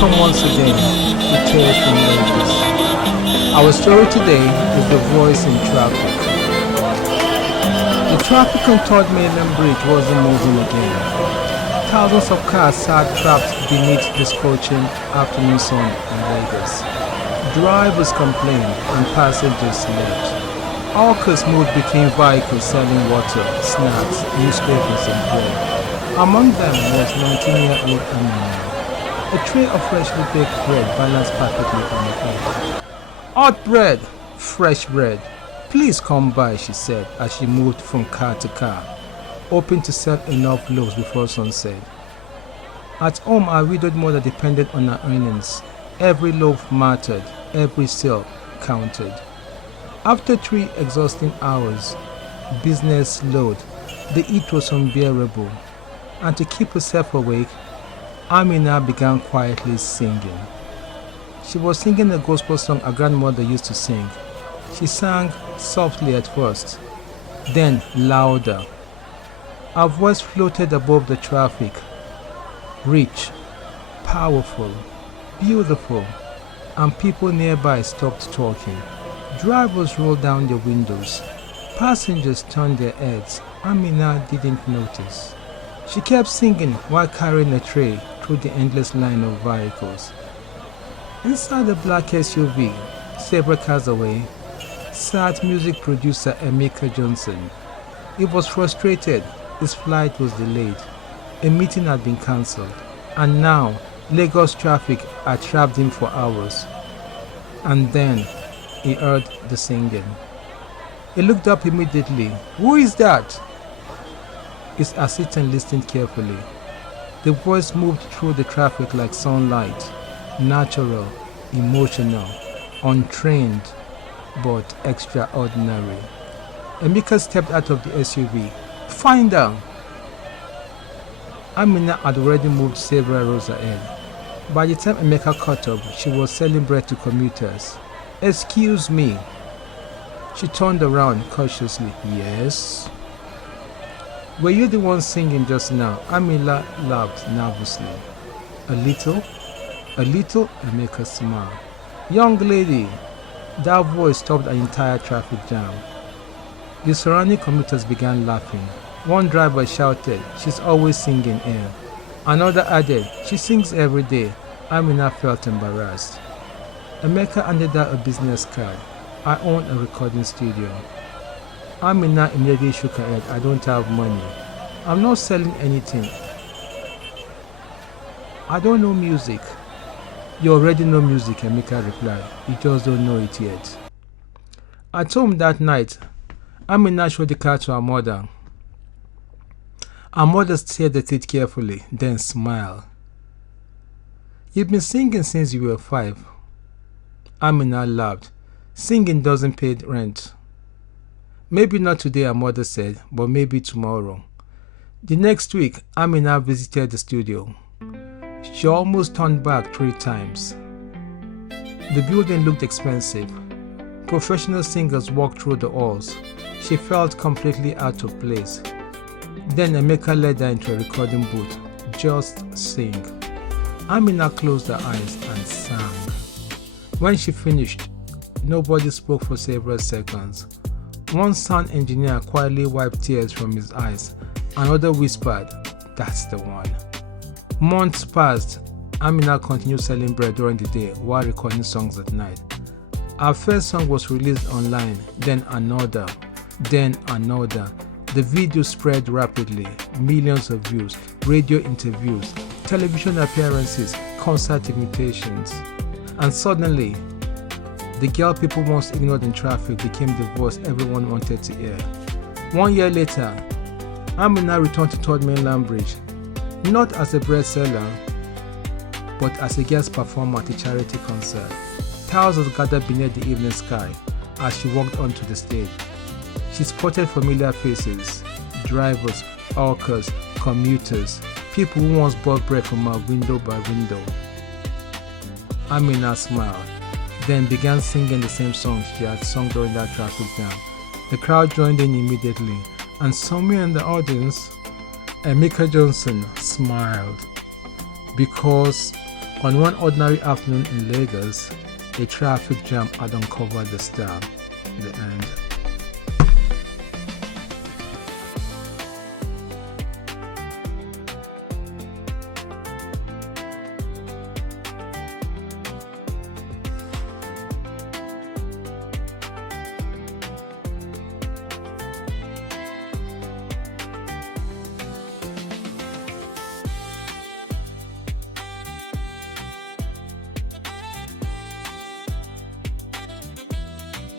Welcome once again to Tales from Lagos. Our story today is The Voice in Traffic. The traffic on Third Mainland Bridge wasn't moving again. Thousands of cars sat trapped beneath the scorching afternoon sun in Lagos. Drivers complained and passengers slept. Hawkers moved between vehicles selling water, snacks, newspapers and bread. Among them was 19-year-old Amina. A tray of freshly baked bread balanced perfectly on the plate. Hot bread, fresh bread. Please come by, she said as she moved from car to car, hoping to sell enough loaves before sunset. At home, our widowed mother depended on her earnings. Every loaf mattered, every sale counted. After 3 exhausting hours, business slowed, the heat was unbearable, and to keep herself awake, Amina began quietly singing. She was singing a gospel song her grandmother used to sing. She sang softly at first, then louder. Her voice floated above the traffic, rich, powerful, beautiful, and people nearby stopped talking. Drivers rolled down their windows. Passengers turned their heads. Amina didn't notice. She kept singing while carrying a tray through the endless line of vehicles. Inside the black SUV, several cars away, sat music producer Emeka Johnson. He was frustrated. His flight was delayed. A meeting had been cancelled. And now, Lagos traffic had trapped him for hours. And then, he heard the singing. He looked up immediately. Who is that? His assistant listened carefully. The voice moved through the traffic like sunlight, natural, emotional, untrained, but extraordinary. Emeka stepped out of the SUV. Find her! Amina had already moved several rows ahead. By the time Emeka caught up, she was selling bread to commuters. Excuse me. She turned around cautiously. Yes? Were you the one singing just now? Amina laughed nervously. A little? A little? Emeka smiled. Young lady! That voice stopped an entire traffic jam. The surrounding commuters began laughing. One driver shouted, she's always singing here. Another added, she sings every day. Amina felt embarrassed. Emeka handed her a business card. I own a recording studio. Amina immediately shook her head. I don't have money. I'm not selling anything. I don't know music. You already know music, Emeka replied. You just don't know it yet. At home that night, Amina showed the card to her mother. Her mother stared at it carefully, then smiled. You've been singing since you were 5. Amina laughed. Singing doesn't pay rent. Maybe not today, her mother said, but maybe tomorrow. The next week, Amina visited the studio. She almost turned back 3 times. The building looked expensive. Professional singers walked through the halls. She felt completely out of place. Then Emeka led her into a recording booth. Just sing. Amina closed her eyes and sang. When she finished, nobody spoke for several seconds. One sound engineer quietly wiped tears from his eyes. Another whispered, that's the one. Months passed. Amina continued selling bread during the day while recording songs at night. Her first song was released online, then another, then another. The video spread rapidly, millions of views, radio interviews, television appearances, concert invitations. And suddenly, the girl people once ignored in traffic became the voice everyone wanted to hear. 1 year later, Amina returned to Third Mainland Bridge, not as a bread seller, but as a guest performer at a charity concert. Thousands gathered beneath the evening sky as she walked onto the stage. She spotted familiar faces, drivers, hawkers, commuters, people who once bought bread from her window by window. Amina smiled, then began singing the same songs she had sung during that traffic jam. The crowd joined in immediately, and somewhere in the audience, Emeka Johnson smiled, because On one ordinary afternoon in Lagos, a traffic jam had uncovered the star, the